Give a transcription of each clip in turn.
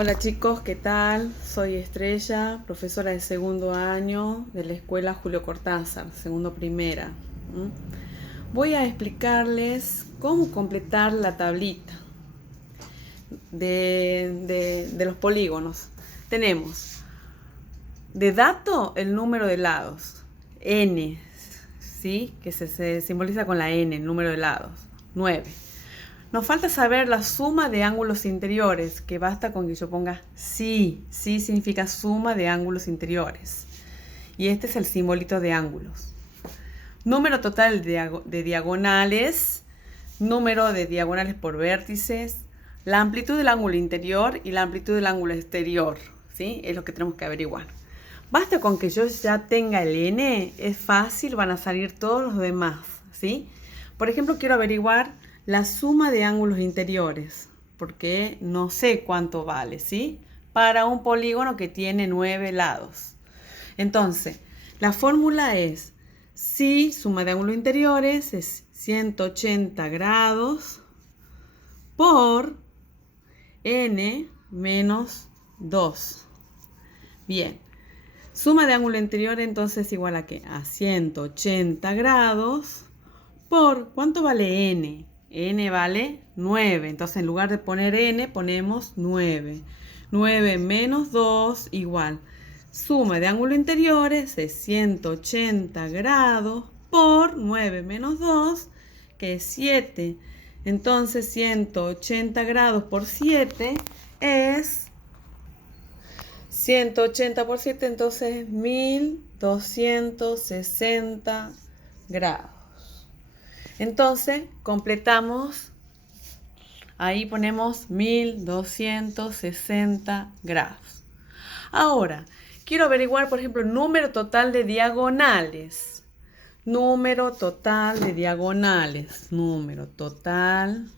Hola chicos, ¿qué tal? Soy Estrella, profesora de segundo año de la escuela Julio Cortázar, segundo primera. Voy a explicarles cómo completar la tablita de los polígonos. Tenemos de dato el número de lados, n, ¿sí? Que se simboliza con la n, el número de lados, 9. Nos falta saber la suma de ángulos interiores, que basta con que yo ponga sí. Sí significa suma de ángulos interiores. Y este es el simbolito de ángulos. Número total de diagonales, número de diagonales por vértices, la amplitud del ángulo interior y la amplitud del ángulo exterior, ¿sí? Es lo que tenemos que averiguar. Basta con que yo ya tenga el n, es fácil, van a salir todos los demás, ¿sí? Por ejemplo, quiero averiguar la suma de ángulos interiores, porque no sé cuánto vale, ¿sí? Para un polígono que tiene 9 lados. Entonces, la fórmula es, si suma de ángulos interiores es 180 grados por n menos 2. Bien, suma de ángulo interior entonces es igual a ¿qué? A 180 grados por, ¿cuánto vale n? N vale 9, entonces en lugar de poner n ponemos 9. 9 menos 2 igual. Suma de ángulos interiores es 180 grados por 9 menos 2, que es 7. Entonces 180 grados por 7 es 180 por 7, entonces 1260 grados. Entonces completamos, ahí ponemos 1260 grados. Ahora, quiero averiguar, por ejemplo, el número total de diagonales. Número total de diagonales. Número total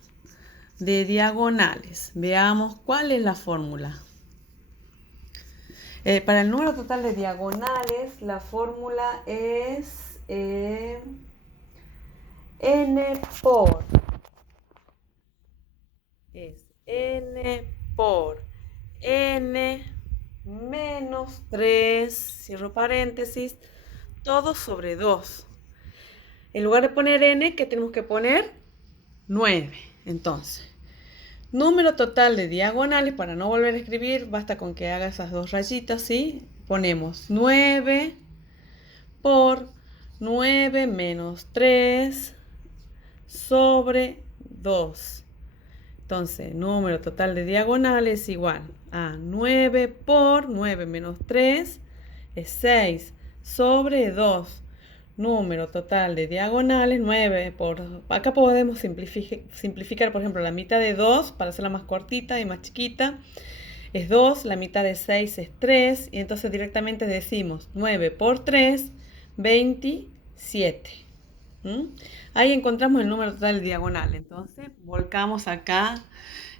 de diagonales. Veamos cuál es la fórmula. Para el número total de diagonales, la fórmula es n por. Es n por n menos 3, cierro paréntesis, todo sobre 2. En lugar de poner n, ¿qué tenemos que poner? 9. Entonces, número total de diagonales, para no volver a escribir, basta con que haga esas dos rayitas, ¿sí? Ponemos 9 por 9 menos 3 sobre 2. Entonces, número total de diagonales es igual a 9 por 9 menos 3 es 6 sobre 2. Número total de diagonales, 9 por... Acá podemos simplificar, por ejemplo, la mitad de 2 para hacerla más cortita y más chiquita. Es 2, la mitad de 6 es 3. Y entonces directamente decimos 9 por 3, 27. Ahí encontramos el número total de diagonal. Entonces volcamos acá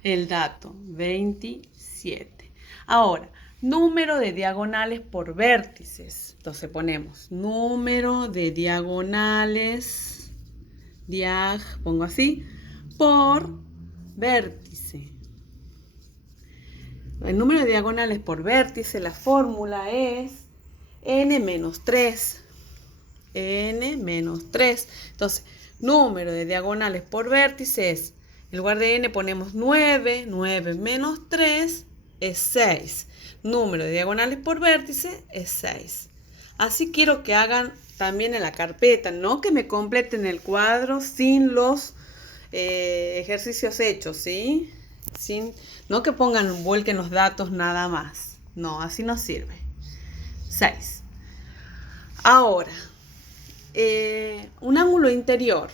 el dato, 27. Ahora, número de diagonales por vértices. Entonces ponemos número de diagonales, pongo así, por vértice. El número de diagonales por vértice, la fórmula es n menos 3. N menos 3. Entonces, número de diagonales por vértice es, en lugar de n ponemos 9, 9 menos 3 es 6. Número de diagonales por vértice es 6. Así quiero que hagan también en la carpeta, no que me completen el cuadro sin los ejercicios hechos, ¿sí? No que vuelquen los datos nada más. No, así no sirve. 6. Ahora, un ángulo interior.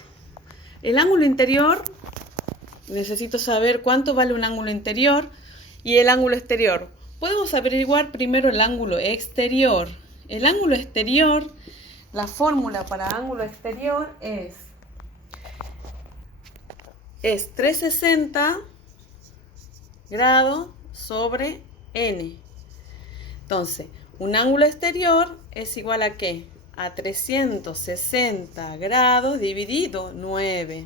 El ángulo interior, necesito saber cuánto vale un ángulo interior y el ángulo exterior. Podemos averiguar primero el ángulo exterior. El ángulo exterior, la fórmula para ángulo exterior es 360 grados sobre n. Entonces, un ángulo exterior es igual a ¿qué? A 360 grados dividido 9.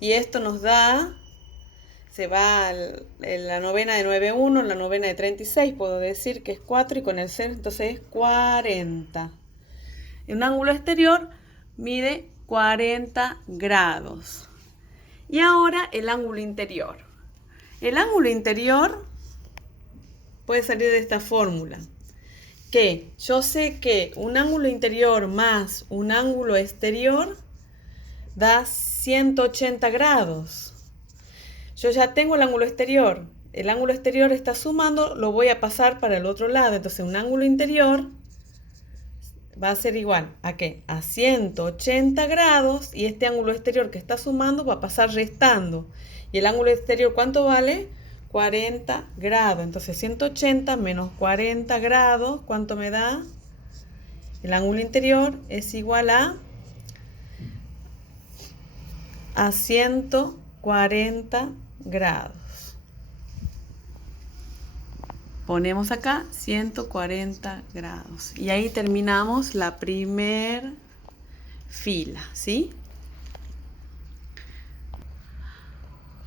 Y esto nos da se va la novena de 9,1, la novena de 36, puedo decir que es 4 y con el 0 entonces es 40. Un ángulo exterior mide 40 grados. Y ahora el ángulo interior. El ángulo interior puede salir de esta fórmula. Que yo sé que un ángulo interior más un ángulo exterior da 180 grados. Yo ya tengo el ángulo exterior. El ángulo exterior está sumando, lo voy a pasar para el otro lado. Entonces un ángulo interior va a ser igual a ¿qué? A 180 grados y este ángulo exterior que está sumando va a pasar restando. Y el ángulo exterior, ¿cuánto vale? 40 grados. Entonces 180 menos 40 grados, ¿cuánto me da? El ángulo interior es igual a 140 grados. Ponemos acá 140 grados. Y ahí terminamos la primer fila, ¿sí?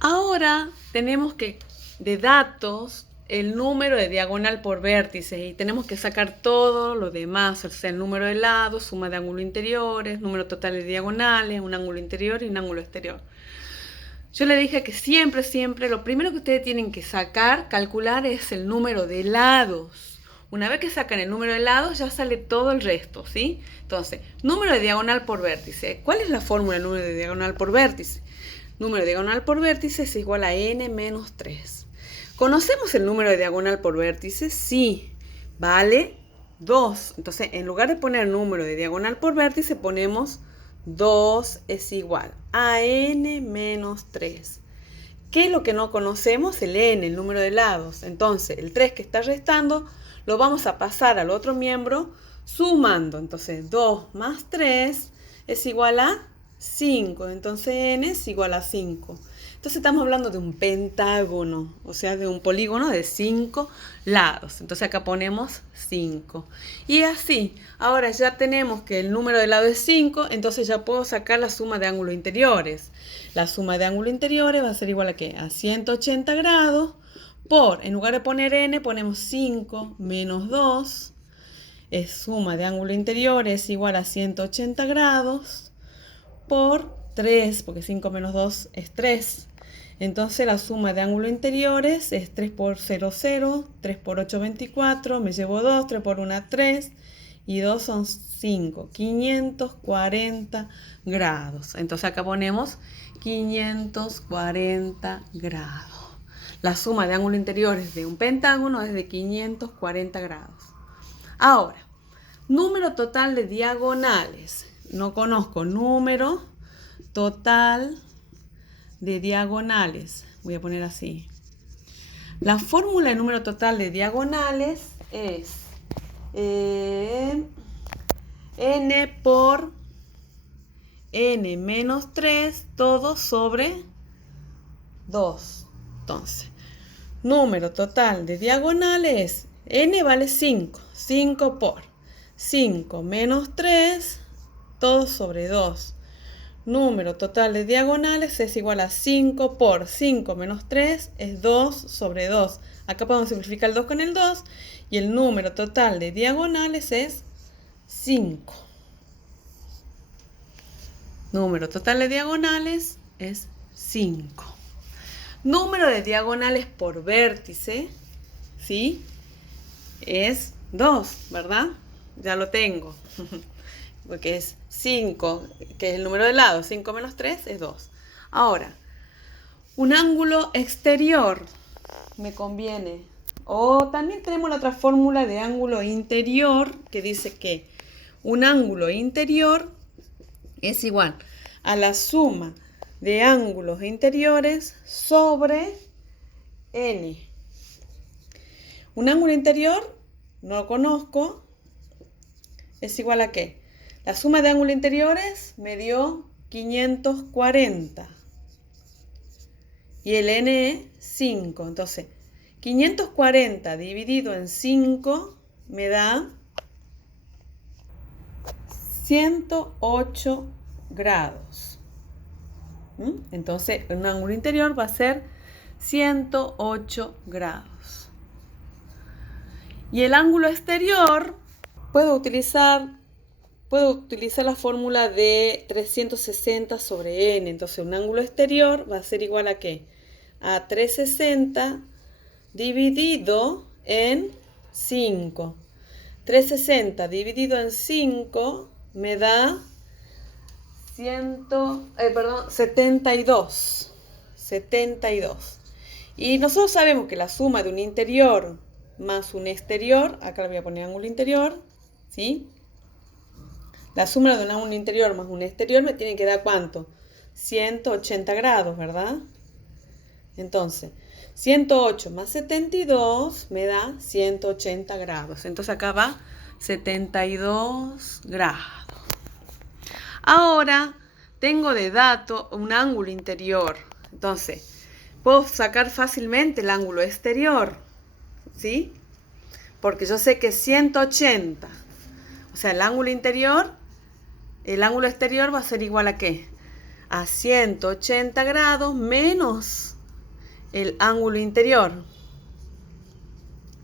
Ahora tenemos que, de datos, el número de diagonal por vértice. Y tenemos que sacar todo lo demás, o sea, el número de lados, suma de ángulos interiores, número total de diagonales, un ángulo interior y un ángulo exterior. Yo le dije que siempre, lo primero que ustedes tienen que sacar, calcular, es el número de lados. Una vez que sacan el número de lados, ya sale todo el resto, ¿sí? Entonces, número de diagonal por vértice. ¿Cuál es la fórmula del número de diagonal por vértice? Número de diagonal por vértice es igual a n menos 3. ¿Conocemos el número de diagonal por vértice? Sí, vale 2. Entonces, en lugar de poner número de diagonal por vértice, ponemos 2 es igual a n menos 3. ¿Qué es lo que no conocemos? El n, el número de lados. Entonces, el 3 que está restando lo vamos a pasar al otro miembro sumando. Entonces, 2 más 3 es igual a 5. Entonces, n es igual a 5. Entonces, estamos hablando de un pentágono, o sea, de un polígono de 5 lados. Entonces, acá ponemos 5. Y así, ahora ya tenemos que el número de lados es 5, entonces ya puedo sacar la suma de ángulos interiores. La suma de ángulos interiores va a ser igual a ¿qué? A 180 grados por, en lugar de poner n, ponemos 5 menos 2. Es suma de ángulos interiores igual a 180 grados por 3, porque 5 menos 2 es 3. Entonces la suma de ángulos interiores es 3 por 0, 0, 3 por 8, 24, me llevo 2, 3 por 1, 3 y 2 son 5, 540 grados. Entonces acá ponemos 540 grados. La suma de ángulos interiores de un pentágono es de 540 grados. Ahora, número total de diagonales. No conozco número total de diagonales. Voy a poner así. La fórmula de número total de diagonales es n por n menos 3 todo sobre 2. Entonces, número total de diagonales, n vale 5. 5 por 5 menos 3 todo sobre 2. Número total de diagonales es igual a 5 por 5 menos 3 es 2 sobre 2. Acá podemos simplificar el 2 con el 2 y el número total de diagonales es 5. Número total de diagonales es 5. Número de diagonales por vértice, ¿sí? Es 2, ¿verdad? Ya lo tengo. Porque es 5, que es el número de lados. 5 menos 3 es 2. Ahora, un ángulo exterior me conviene. O también tenemos la otra fórmula de ángulo interior que dice que un ángulo interior es igual a la suma de ángulos interiores sobre n. Un ángulo interior, no lo conozco, es igual a ¿qué? La suma de ángulos interiores me dio 540 y el n es 5. Entonces, 540 dividido en 5 me da 108 grados. Entonces, un ángulo interior va a ser 108 grados. Y el ángulo exterior, puedo utilizar la fórmula de 360 sobre n. Entonces un ángulo exterior va a ser igual a ¿qué? A 360 dividido en 5. 360 dividido en 5 me da 72. 72. Y nosotros sabemos que la suma de un interior más un exterior, acá le voy a poner ángulo interior, ¿sí? La suma de un ángulo interior más un exterior me tiene que dar ¿cuánto? 180 grados, ¿verdad? Entonces, 108 más 72 me da 180 grados. Entonces acá va 72 grados. Ahora tengo de dato un ángulo interior. Entonces, puedo sacar fácilmente el ángulo exterior, ¿sí? Porque yo sé que 180, o sea, el ángulo exterior va a ser igual a ¿qué? A 180 grados menos el ángulo interior,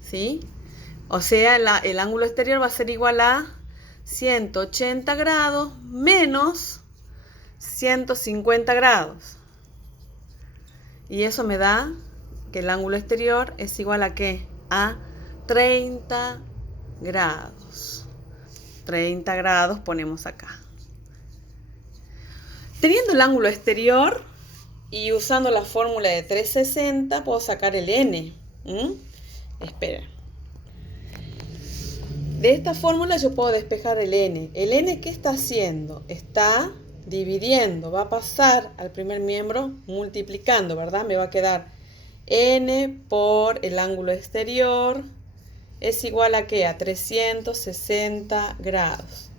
¿sí? O sea, el ángulo exterior va a ser igual a 180 grados menos 150 grados. Y eso me da que el ángulo exterior es igual a ¿qué? A 30 grados. 30 grados ponemos acá. Teniendo el ángulo exterior y usando la fórmula de 360, puedo sacar el n. Espera. De esta fórmula yo puedo despejar el n. ¿El n qué está haciendo? Está dividiendo. Va a pasar al primer miembro multiplicando, ¿verdad? Me va a quedar n por el ángulo exterior es igual a ¿qué? A 360 grados.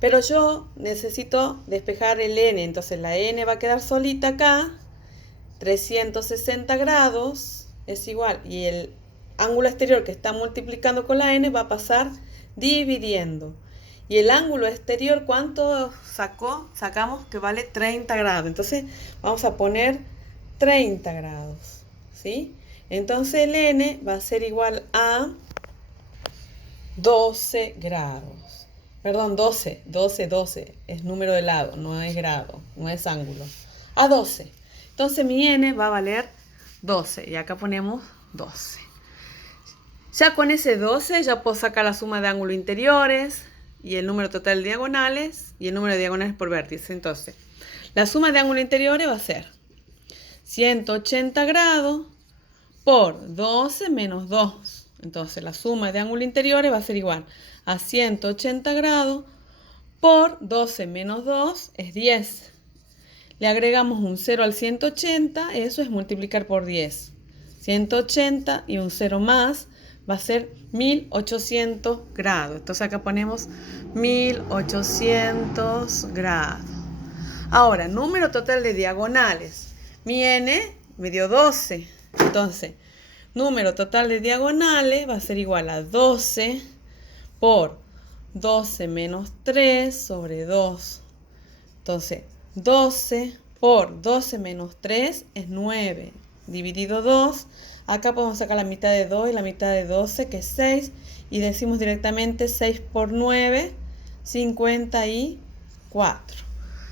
Pero yo necesito despejar el n, entonces la n va a quedar solita acá. 360 grados es igual, y el ángulo exterior que está multiplicando con la n va a pasar dividiendo. Y el ángulo exterior, ¿cuánto sacamos que vale 30 grados. Entonces vamos a poner 30 grados, ¿sí? Entonces el n va a ser igual a 12 grados. Perdón, 12, es número de lado, no es grado, no es ángulo. A 12. Entonces mi n va a valer 12 y acá ponemos 12. Ya con ese 12 ya puedo sacar la suma de ángulos interiores y el número total de diagonales y el número de diagonales por vértice. Entonces, la suma de ángulos interiores va a ser 180 grados por 12 menos 2. Entonces, la suma de ángulos interiores va a ser igual a 180 grados por 12 menos 2 es 10. Le agregamos un 0 al 180, eso es multiplicar por 10. 180 y un 0 más va a ser 1800 grados. Entonces acá ponemos 1800 grados. Ahora, número total de diagonales. Mi n me dio 12. Entonces, número total de diagonales va a ser igual a 12 por 12 menos 3 sobre 2. Entonces, 12 por 12 menos 3 es 9. Dividido 2. Acá podemos sacar la mitad de 2 y la mitad de 12, que es 6. Y decimos directamente 6 por 9, 54.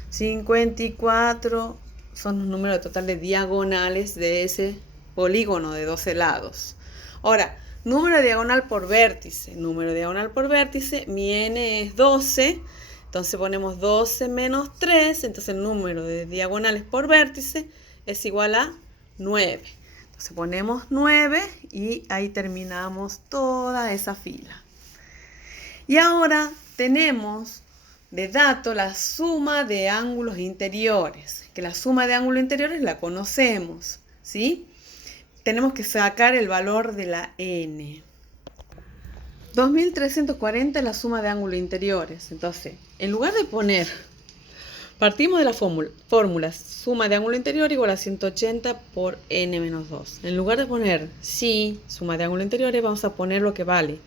54 son los números totales diagonales de ese polígono de 12 lados. Ahora, número diagonal por vértice. Número diagonal por vértice, mi n es 12. Entonces ponemos 12 menos 3. Entonces el número de diagonales por vértice es igual a 9. Entonces ponemos 9 y ahí terminamos toda esa fila. Y ahora tenemos de dato la suma de ángulos interiores. Que la suma de ángulos interiores la conocemos, ¿sí? Tenemos que sacar el valor de la n. 2340 es la suma de ángulos interiores. Entonces, en lugar de poner, partimos de la fórmula suma de ángulo interior igual a 180 por n menos 2. En lugar de poner sí, suma de ángulos interiores, vamos a poner lo que vale.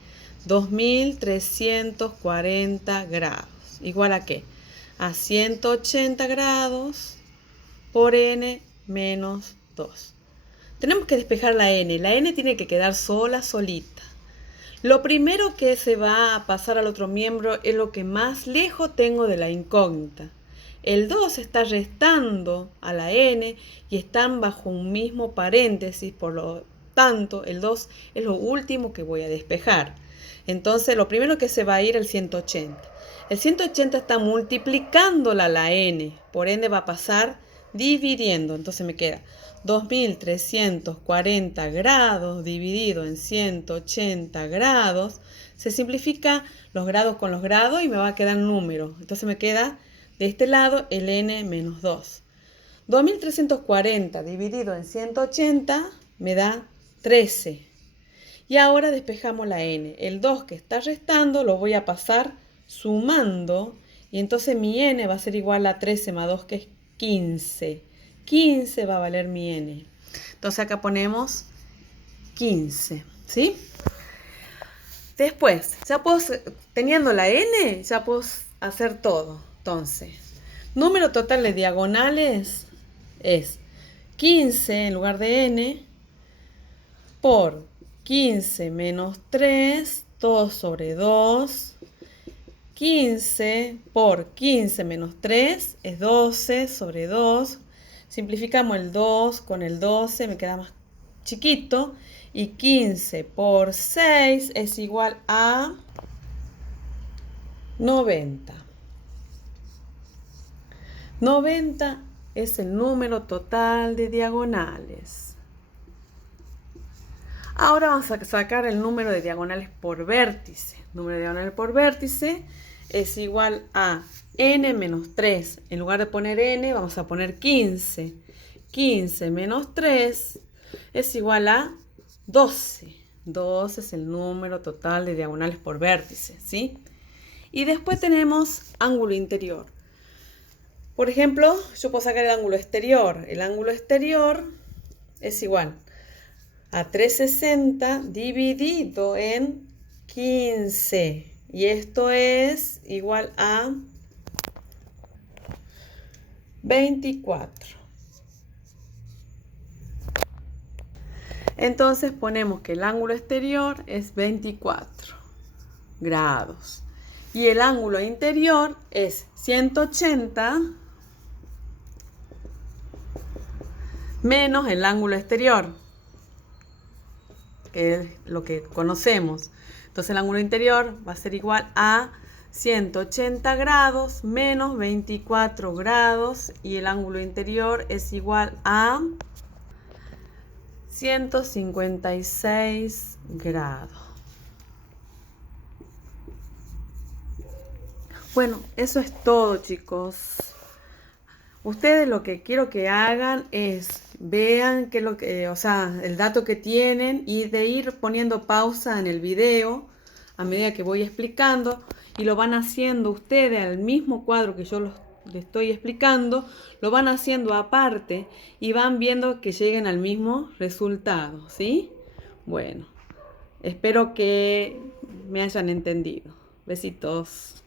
2340 grados. ¿Igual a qué? A 180 grados por n menos 2. tenemos que despejar la n. La n tiene que quedar sola, solita. Lo primero que se va a pasar al otro miembro es lo que más lejos tengo de la incógnita. El 2 está restando a la n y están bajo un mismo paréntesis, por lo tanto el 2 es lo último que voy a despejar. Entonces lo primero que se va a ir es el 180. El 180 está multiplicándola la n, por ende va a pasar dividiendo. Entonces me queda 2340 grados dividido en 180 grados. Se simplifica los grados con los grados y me va a quedar un número. Entonces me queda de este lado el n menos 2. 2340 dividido en 180 me da 13. Y ahora despejamos la n. El 2 que está restando lo voy a pasar sumando. Y entonces mi n va a ser igual a 13 más 2, que es 15. 15 va a valer mi n. Entonces acá ponemos 15. ¿Sí? Después, teniendo la n, ya puedo hacer todo. Entonces, número total de diagonales es 15 en lugar de n por 15 menos 3, todo sobre 2. 15 por 15 menos 3 es 12 sobre 2. Simplificamos el 2 con el 12, me queda más chiquito. Y 15 por 6 es igual a 90. 90 es el número total de diagonales. Ahora vamos a sacar el número de diagonales por vértice. Número de diagonales por vértice es igual a n menos 3. En lugar de poner n, vamos a poner 15. 15 menos 3 es igual a 12. 12 es el número total de diagonales por vértice, ¿sí? Y después tenemos ángulo interior. Por ejemplo, yo puedo sacar el ángulo exterior. El ángulo exterior es igual a 360 dividido en 15. Y esto es igual a 24. Entonces ponemos que el ángulo exterior es 24 grados. Y el ángulo interior es 180 menos el ángulo exterior, que es lo que conocemos. Entonces el ángulo interior va a ser igual a 180 grados menos 24 grados. Y el ángulo interior es igual a 156 grados. Bueno, eso es todo, chicos. Ustedes lo que quiero que hagan es vean qué es lo que, el dato que tienen y de ir poniendo pausa en el video a medida que voy explicando, y lo van haciendo ustedes al mismo cuadro que yo les estoy explicando, lo van haciendo aparte y van viendo que lleguen al mismo resultado, ¿sí? Bueno, espero que me hayan entendido. Besitos.